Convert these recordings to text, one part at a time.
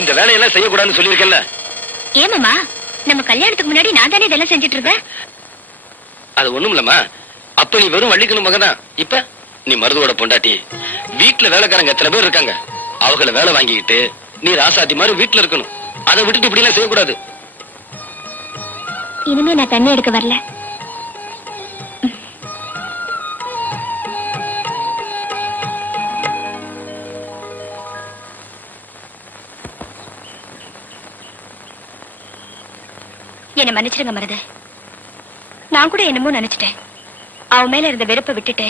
இந்த வேலையெல்லாம் செய்யக்கூடாதுன்னு சொல்லியிருக்கேன்ல. ஏமாமா நம்ம கல்யாணத்துக்கு முன்னாடி நான் தானே இதெல்லாம் செஞ்சுட்டு இருந்தேன் அது ஒண்ணும் இல்லம்மா அப்ப நீ வெறும் வள்ளிக்கணும் மகதான் இப்ப நீ மருதுவோட பொண்டாட்டி. வீட்டுல வேலைக்காரங்க எத்தனை பேர் இருக்காங்க? அவங்கள வேலை வாங்கிக்கிட்டு நீ ராசாத்தி மாதிரி வீட்டுல இருக்கணும். அதை விட்டுட்டு இப்படி எல்லாம் செய்யக்கூடாது. இனிமே நான் தண்ணி எடுக்க வரல. என்ன மன்னிச்சிருங்க மருது. நான் கூட என்னமோ நினைச்சிட்டேன். அவன் மேல இருந்த வெறுப்பை விட்டுட்டு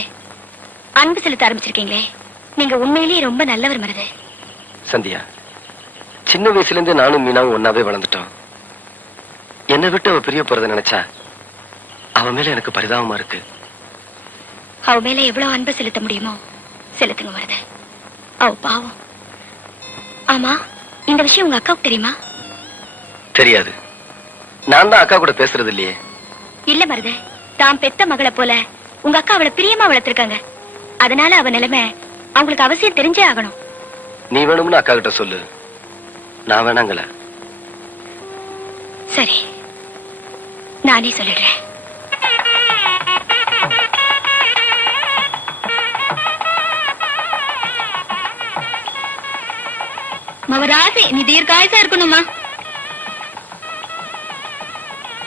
அன்பு செலுத்த ஆரம்பிச்சிருக்கீங்களே. நீங்க உண்மையிலேயே ரொம்ப நல்லவர் மருது. சந்தியா சின்ன வயசுல இருந்து நானும் மீனாவும் ஒன்னாவே வளர்ந்துட்டோம். என்னை விட்டு அவ பிரிய போறத நினைச்சா அவன் மேல எனக்கு பரிதாபமா இருக்கு. அவ மேல எவ்வளவு அன்பு செலுத்த முடியுமோ செலுத்துங்க மருது. அவ பாவம். ஆமா இந்த விஷயம் உங்க அக்காவுக்கு தெரியுமா? தெரியாது. நான் தான் அக்கா கூட பேசுறது இல்லையே. இல்ல மருது தான் பெத்த மகளை போல உங்க அக்கா அவளை பிரியமா வளர்த்திருக்காங்க. அதனால அவ நிலைமை அவங்களுக்கு அவசியம் தெரிஞ்சே ஆகணும். நீ வேணும்னு அக்கா கிட்ட சொல்லு. நான் வேணாங்கள சரி. நானே சொல்லிடுறேன். மவராசி நீ தீர்க்காயசா இருக்கணுமா?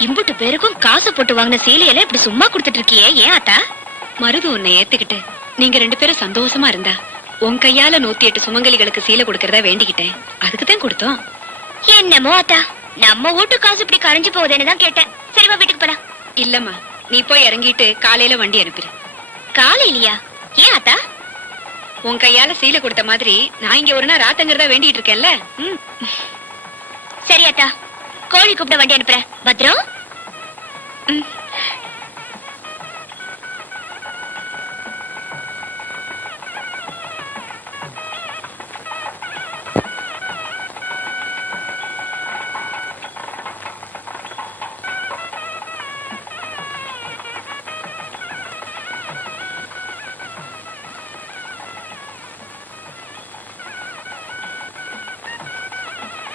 இம்புட்டு பேருக்கும் காசு போட்டு வாங்கின சீலையில இப்படி சும்மா கொடுத்துட்டு இருக்கியே ஏன் ஆத்தா? மருது உன்னை ஏத்துக்கிட்டு. நீங்க ரெண்டு பேரும் சந்தோஷமா இருந்தா. உன் கையால நூத்தி எட்டு சுமங்கலிகளுக்கு சீலை கொடுக்கறதா வேண்டிக்கிட்டேன். அதுக்கு தான் கொடுத்தோம். என்னமோ ஆத்தா? நம்ம வீட்டு காசு இப்படி கரைஞ்சு போகுதுன்னு தான் கேட்டேன். சரிவா வீட்டுக்கு போலாம். இல்லம்மா நீ போய் இறங்கிட்டு காலையில வண்டி அனுப்பிடு. காலையிலயா? ஏன் ஆத்தா? உன் கையால சீலை கொடுத்த மாதிரி நான் இங்க ஒரு நாள் ராத்தங்கிறதா வேண்டிட்டு இருக்கேன்ல. சரி அத்தா கோழி கூப்பிட வண்டி அனுப்புறேன். பத்ரம்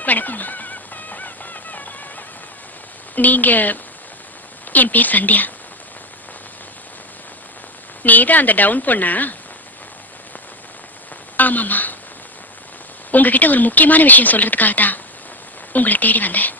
வணக்கம் நீங்க என் பேர் சந்தியா. நீதான் அந்த டவுன் பொண்ணா? ஆமாமா உங்ககிட்ட ஒரு முக்கியமான விஷயம் சொல்றதுக்காக தான் உங்களை தேடி வந்தேன்.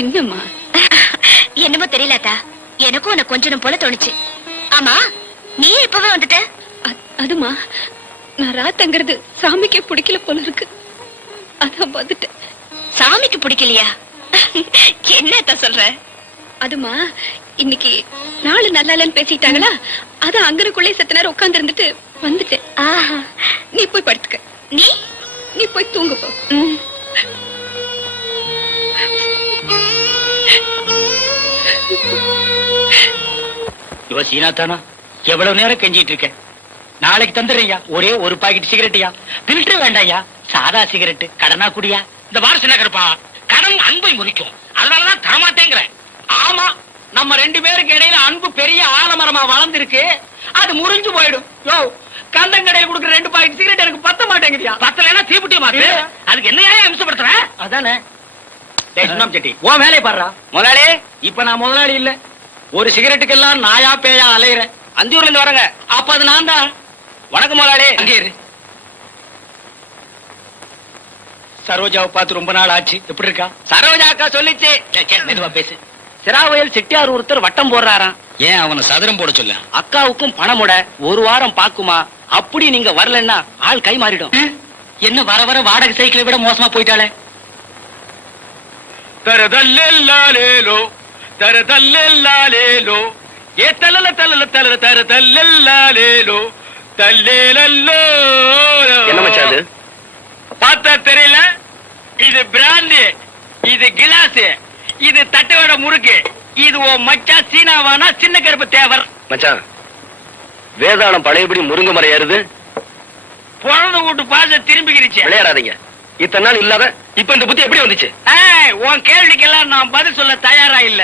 என்னம்மா? என்னமோ தெரியலத்தா எனக்கும் உன்னை கொஞ்சம் போல தோணுச்சு. ஆமா நீ இப்பவே வந்துட்ட? அதுமா நான் ராத்தங்கிறது சாமிக்கே பிடிக்கல போல இருக்கு. அதான் வந்துட்டேன். சாமிக்கு பிடிக்கலையா? என்னத்தா சொல்ற? அதுமா இன்னைக்கு நாலு நல்லா இல்லைன்னு பேசிட்டாங்களா? அதான் அங்கனுக்குள்ளே செத்த நேரம் உட்கார்ந்து இருந்துட்டு வந்துட்டேன். நீ போய் படுத்துக்க. நீ? நீ போய் தூங்கு போ. இவ சீனா தானா எவ்வளவு நேரம் கெஞ்சிட்டு இருக்கேன். நாளைக்கு தந்துடுறீங்க ஒரே ஒரு பாக்கெட் சிகரெட்யா பில்டர் வேண்டாம்யா. சாதா சிகரெட் கடனா குடியா? இந்த வாரசு நகர்ப்பா. கடன் அன்பை முறிக்கும். அதனாலதான் தரமாட்டேங்கிறேன் ஆமா நம்ம ரெண்டு பேருக்கு இடையில அன்பு பெரிய ஆலமரமா வளர்ந்திருக்கு. அது முறிஞ்சு போயிடும். யோ கந்தங்கடையில் கொடுக்குற ரெண்டு பாக்கெட் சிகரெட் எனக்கு பத்த மாட்டேங்குதியா பத்தலைன்னா தீப்புட்டி மாத்து. அதுக்கு என்னையா அம்சப்படுத்துற? அதானே. செட்டி உன் வேலையை பாடுறா முதலாளி இப்ப நான் முதலாளி இல்ல. ஒரு சிகரெட்டுக்கெல்லாம் நாயா பேயா அலையிறேன். அந்தியூர்ல இருந்து வரங்க. அப்ப அது நான் தான். வணக்கம் முதலாளி. அங்கே இரு. சரோஜாவை பார்த்து ரொம்ப நாள் ஆச்சு. எப்படி இருக்கா? சரோஜா அக்கா சொல்லிச்சு மெதுவா பேசு. சிராவயல் செட்டியார் ஒருத்தர் வட்டம் போடுறாராம். ஏன் அவனை சதுரம் போட சொல்ல? அக்காவுக்கும் பணமுட ஒரு வாரம் பாக்குமா அப்படி நீங்க வரலன்னா ஆள் கை மாறிடும். என்ன வர வர வாடகை சைக்கிளை விட மோசமா போயிட்டாளே? தரதல்லேலோ தரதல்லேலோ ஏ தல்லல தல்லல தல்லல தர தல்லல்லாலேலோ. தல்லேலல்லோ என்ன மச்சான் அது? பார்த்தா தெரியல? இது பிராந்தி இது கிளாஸ். இது தட்டுவடை முறுக்கு. இது ஓ மச்சான் சீனாவானா சின்ன கருப்பு தேவர். மச்சான் வேதாளம் பழையபடி முருங்க மரம் ஏறுது? பிறந்த வீட்டு பாச திரும்பிக்கிருச்சு. விளையாடாதீங்க. இத்தனை நாள் இல்லாத இப்ப இந்த புத்தி எப்படி வந்துச்சு? உன் கேள்விக்கெல்லாம் நான் பதில் சொல்ல தயாரா இல்ல.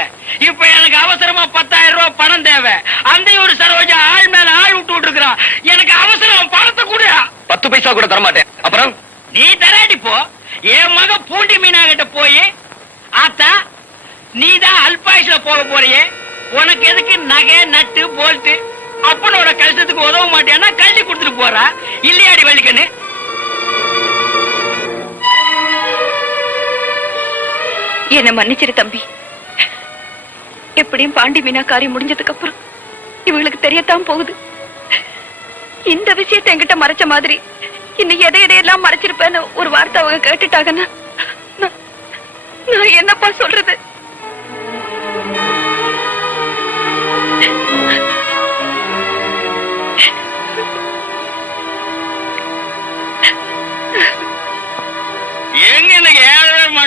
இப்ப எனக்கு அவசரமா பத்தாயிரம் ரூபாய் பணம் தேவை. அந்த ஒரு சரோஜா ஆள் மேல ஆள் விட்டு விட்டுருக்கான் எனக்கு அவசரம் பணத்தை கூட பத்து பைசா கூட தரமாட்டேன். அப்புறம்? நீ தராடி போ. என் மக பூண்டி மீனா கிட்ட போய் ஆத்தா நீ தான் அல்பாயுஸ்ல போக போறியே. உனக்கு எதுக்கு நகை நட்டு போல்ட்டு? அப்பனோட கஷ்டத்துக்கு உதவ மாட்டேன்னா கழட்டி கொடுத்துட்டு போறா. இல்லையாடி வள்ளிக்கண்ணு? என்ன மன்னிச்சிரு தம்பி. எப்படியும் பாண்டி மீனா காரியம் முடிஞ்சதுக்கு அப்புறம் இவங்களுக்கு தெரியத்தான் போகுது. இந்த விஷயத்தை என்கிட்ட மறைச்ச மாதிரி இன்னும் எதை எதையெல்லாம் மறைச்சிருப்பேன்னு ஒரு வார்த்தை அவங்க கேட்டுட்டாங்கன்னா நான்- நான் என்னப்பா சொல்றது?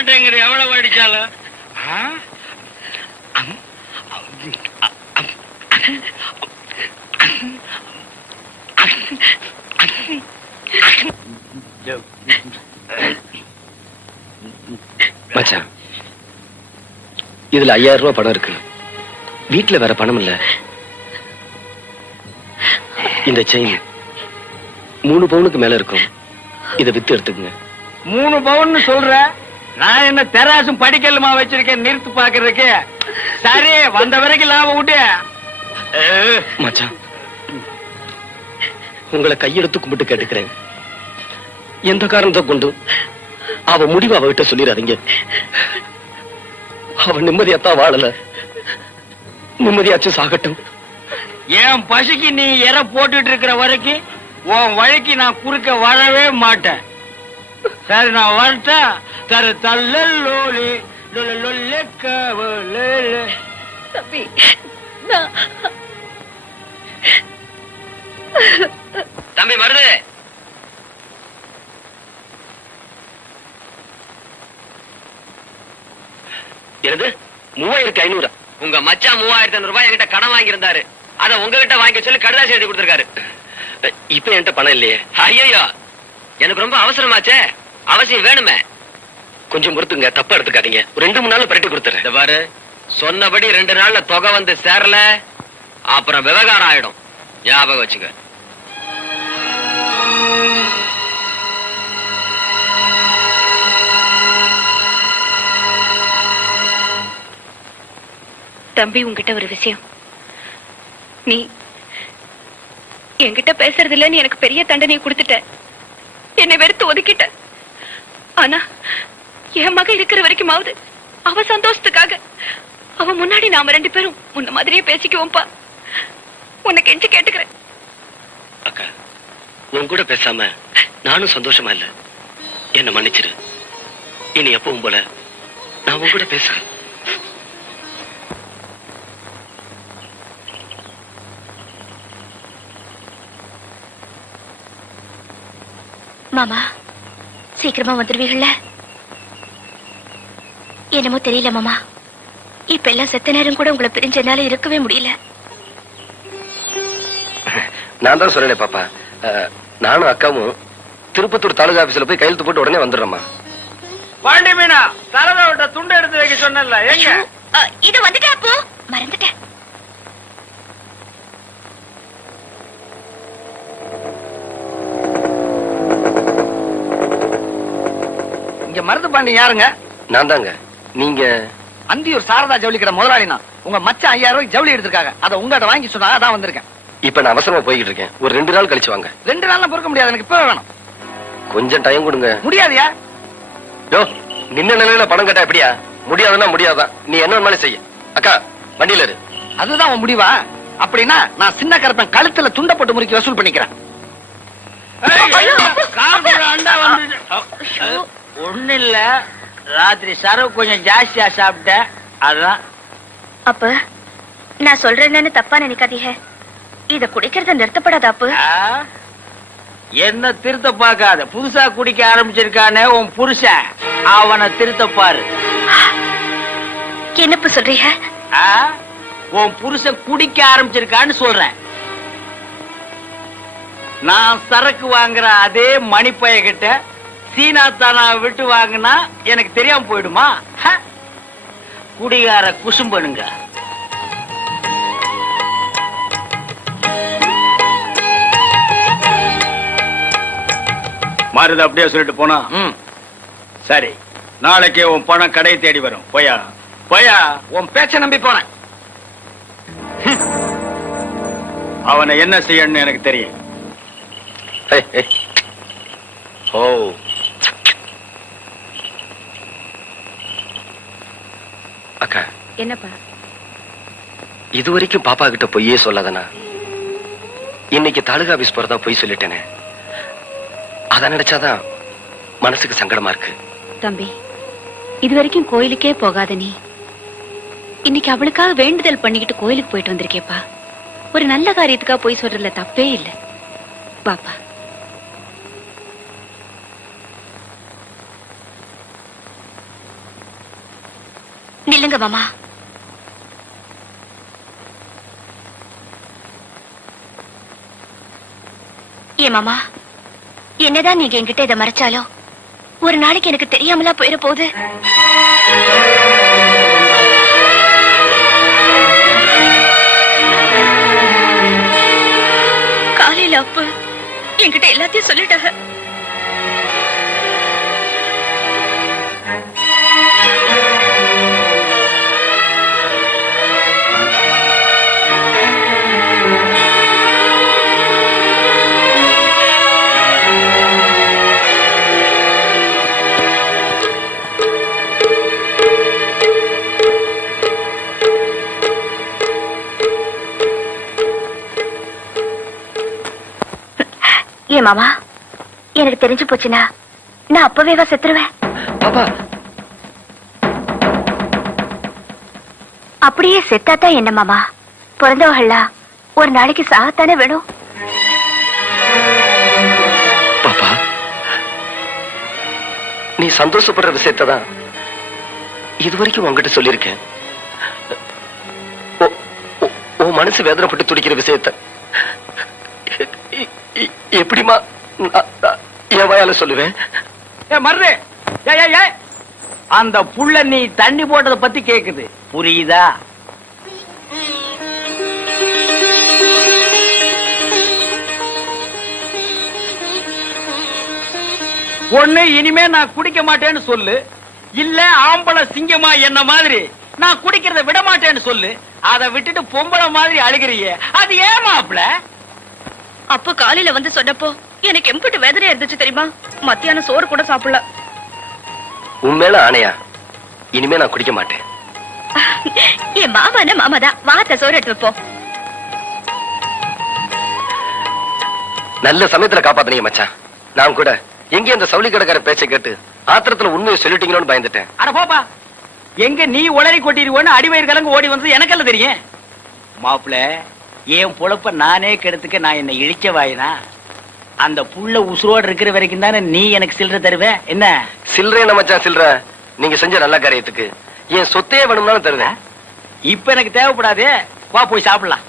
மாட்டேங்குது எவ்வளவு அடிச்சாலும். மச்சான் இதுல ஐயாயிரம் ரூபாய் பணம் இருக்கு. வீட்டுல வேற பணம் இல்ல. இந்த செயின் மூணு பவுனுக்கு மேல இருக்கும். இத வித்து எடுத்துக்கங்க. மூணு பவுன் சொல்ற? நான் என்ன தெராசும் படிக்கலுமா வச்சிருக்கேன் நிறுத்து பாக்குறதுக்கு சரி வந்த வரைக்கும் லாபம் விட்டு மச்சான் உங்களை கையெடுத்து கும்பிட்டு கேட்டுக்கிறேன். எந்த காரணத்தை கொண்டு? அவ முடிவு அவகிட்ட சொல்லிடாதீங்க. அவ நிம்மதியாத்தான் வாழல. நிம்மதியாச்சும் சாகட்டும். என் பசிக்கு நீ எற போட்டுட்டு இருக்கிற வரைக்கும் உன் வழிக்கு நான் குறுக்க வரவே மாட்டேன். சரி நான் வரட்டா தர தல்லோலி தம்பி தம்பி மருது. எனது மூவாயிரத்தி ஐநூறு? உங்க மச்சான் மூவாயிரத்தி ஐநூறு ரூபாய் என்கிட்ட கடன் வாங்கியிருந்தாரு. அத உங்ககிட்ட வாங்கி சொல்லி கடுதாசி எழுதி கொடுத்திருக்காரு. இப்ப என்கிட்ட பணம் இல்லையே. ஐயோ எனக்கு ரொம்ப அவசரமாச்சே. அவசியம் வேணுமே. கொஞ்சம் பொறுத்துங்க தப்பா எடுத்துக்காதீங்க. ஒரு ரெண்டு மூணு நாள்ல பரட்டி கொடுத்துறேன் பாரு சொன்னபடி ரெண்டு நாள்ல தொகை வந்து சேரல அப்புறம் விவகாரம் ஆயிடும். ஞாபகம் வச்சுக்க. தம்பி உன்கிட்ட ஒரு விஷயம். நீ என்கிட்ட பேசுறது இல்லைன்னு எனக்கு பெரிய தண்டனை கொடுத்துட்ட. என்னை வெறுத்து ஒதுக்கிட்ட. ஆனா என் மக இருக்கிற வரைக்குமாவது அவ சந்தோஷத்துக்காக அவ முன்னாடி நாம ரெண்டு பேரும் முன்ன மாதிரியே பேசிக்குவோம்ப்பா. உன்னை கெஞ்சி கேட்டுக்கிறேன். அக்கா உன் கூட பேசாம நானும் சந்தோஷமா இல்ல. என்ன மன்னிச்சிரு. இனி எப்பவும் போல நான் உன் கூட பேசுறேன். மாமா சீக்கிரமா வந்துருவீங்கல்ல? என்னமோ தெரியல மாமா. இப்ப எல்லாம் செத்த நேரம் கூட உங்களை பிரிஞ்ச என்னால இருக்கவே முடியல. நான் தான் சொல்றேனே பாப்பா. நானும் அக்காவும் திருப்பத்தூர் தாலுகா ஆபீஸ்ல போய் கையெழுத்து போட்டு உடனே வந்துடுறோம்மா. பாண்டி மீனா தலதை விட்ட துண்டு எடுத்து வைக்க சொன்னல எங்க இது வந்துட்டா அப்போ மறந்துட்டேன். மருது பாண்டி யாருங்க? நான் தாங்க. நீங்க? அந்தியூர் சாரதா ஜவுளி கடை முதலாளினா உங்க மச்சான் ஐயாயிரம் ரூபாய்க்கு ஜவுளி எடுத்திருக்காங்க. அதை உங்ககிட்ட வாங்கி சொன்னாங்க அதான் வந்திருக்கேன். இப்ப நான் அவசரமா போய்கிட்டு இருக்கேன். ஒரு ரெண்டு நாள் கழிச்சு வாங்க. ரெண்டு நாள்ல பொறுக்க முடியாது. எனக்கு இப்பவே வேணும். கொஞ்சம் டைம் கொடுங்க. முடியாதியா? யோ நின்ன நிலையில பணம் கட்டா எப்படியா? முடியாதுன்னா முடியாதான் நீ என்ன வேணாலும் செய்ய. அக்கா வண்டியில இரு. அதுதான் உன் முடிவா? அப்படின்னா நான் சின்ன கருப்பன் கழுத்துல துண்ட போட்டு முறுக்கி வசூல் பண்ணிக்கிறேன். ஒண்ணு இல்ல ராத்திரி சரவு கொஞ்சம் ஜாஸ்தியா சாப்பிட்டேன். அதான். அப்ப நான் சொல்றேன்னு தப்பா நினைக்காதீங்க. இத குடிக்கிறத நிறுத்தப்படாத அப்பு? என்ன திருத்த பார்க்காத. புதுசா குடிக்க ஆரம்பிச்சிருக்கானே உன் புருஷன். அவனை திருத்த பாரு. என்னப்பு சொல்றீங்க? உன் புருஷன் குடிக்க ஆரம்பிச்சிருக்கான்னு சொல்றேன். நான் சரக்கு வாங்குற அதே மணிப்பைய கிட்ட சீனா தானா விட்டு வாங்கினா எனக்கு தெரியாம போயிடுமா? குடிகார குசும்பனுங்க. மாறுது அப்படியே சொல்லிட்டு போனா. சரி நாளைக்கே உன் பணம் கடையை தேடி வரும். போயா? போயா? உன் பேச்ச நம்பி போனேன் அவனை என்ன செய்யணும்னு எனக்கு தெரியும். ஓ. அக்கா. என்னப்பா? இது வரைக்கும் பாப்பா கிட்ட பொய்யே சொல்லாதனா? இன்னைக்கு தாலுகா ஆபீஸ் போறதா பொய் சொல்லிட்டேனே. அத நினைச்சாதான் மனசுக்கு சங்கடமா இருக்கு. தம்பி இது வரைக்கும் கோயிலுக்கே போகாத நீ. இன்னைக்கு அவளுக்காக வேண்டுதல் பண்ணிக்கிட்டு கோயிலுக்கு போயிட்டு வந்திருக்கேப்பா. ஒரு நல்ல காரியத்துக்காக போய் சொல்றதுல தப்பே இல்ல. பாப்பா நில்லுங்க மாமா. ஏ மாமா என்னதான் நீங்க என்கிட்ட இதை மறைச்சாலும் ஒரு நாளைக்கு எனக்கு தெரியாமலா போயிட போகுது காலையில அப்ப என்கிட்ட எல்லாத்தையும் சொல்லிட்டாங்க. ஏ மாமா எனக்கு தெரிஞ்சு போச்சுன்னா நான் அப்பவேவா செத்துருவேன். பாப்பா. அப்படியே செத்தாதான் என்ன மாமா? பிறந்தவர்களா ஒரு நாளைக்கு சாகத்தானே வேணும் பாப்பா நீ சந்தோஷப்படுற விஷயத்தை தான் இது வரைக்கும் உன்கிட்ட சொல்லியிருக்கேன் உன் மனசு வேதனைப்பட்டு துடிக்கிற விஷயத்த எப்படிமா எப்படிம்மா? என் வயால சொல்லுவேன். ஏ ஏ ஏ அந்த புள்ள நீ தண்ணி போட்டத பத்தி கேக்குது. புரியுதா? ஒண்ணு இனிமே நான் குடிக்க மாட்டேன்னு சொல்லு. இல்ல ஆம்பளை சிங்கமா என்ன மாதிரி? நான் குடிக்கிறத விட மாட்டேன்னு சொல்லு. அதை விட்டுட்டு பொம்பளை மாதிரி அழுகிறியே. அது ஏன் மாப்ள அப்போ காலையில வந்து சொன்னப்போ எனக்கு எம்பிட்டு வேதனையா இருந்துச்சு தெரியுமா? மத்தியானம் சோறு கூட சாப்பிடல. உன் மேல ஆணையா? இனிமே நான் குடிக்க மாட்டேன். என் மாமானா மாமாதான் வாத்த சோறு எடுத்து வைப்போம். நல்ல சமயத்துல காப்பாத்துனீங்க மச்சான். நான் கூட எங்க இந்த சவுளி கடைக்கார பேச்சை கேட்டு ஆத்திரத்துல உண்மையை சொல்லிட்டீங்களோன்னு பயந்துட்டேன். அட போப்பா எங்க நீ உளறி கொட்டிடுவோன்னு அடிவயிறு கலங்கு ஓடி வந்தது எனக்கல்ல தெரியும்? மாப்பிள என் பொழப்ப நானே கெடுத்துக்க நான் என்ன இழிச்ச வாயினா? அந்த புள்ள உசுரோடு இருக்கிற வரைக்கும் தானே நீ எனக்கு சில்லற தருவ? என்ன? சில்லறை என்ன மச்சான் சில்லற நீங்க செஞ்ச நல்ல காரியத்துக்கு. என் சொத்தையே வேணும்னாலும் தருவேன். இப்ப எனக்கு தேவைப்படாதே. வா போய் சாப்பிடலாம்.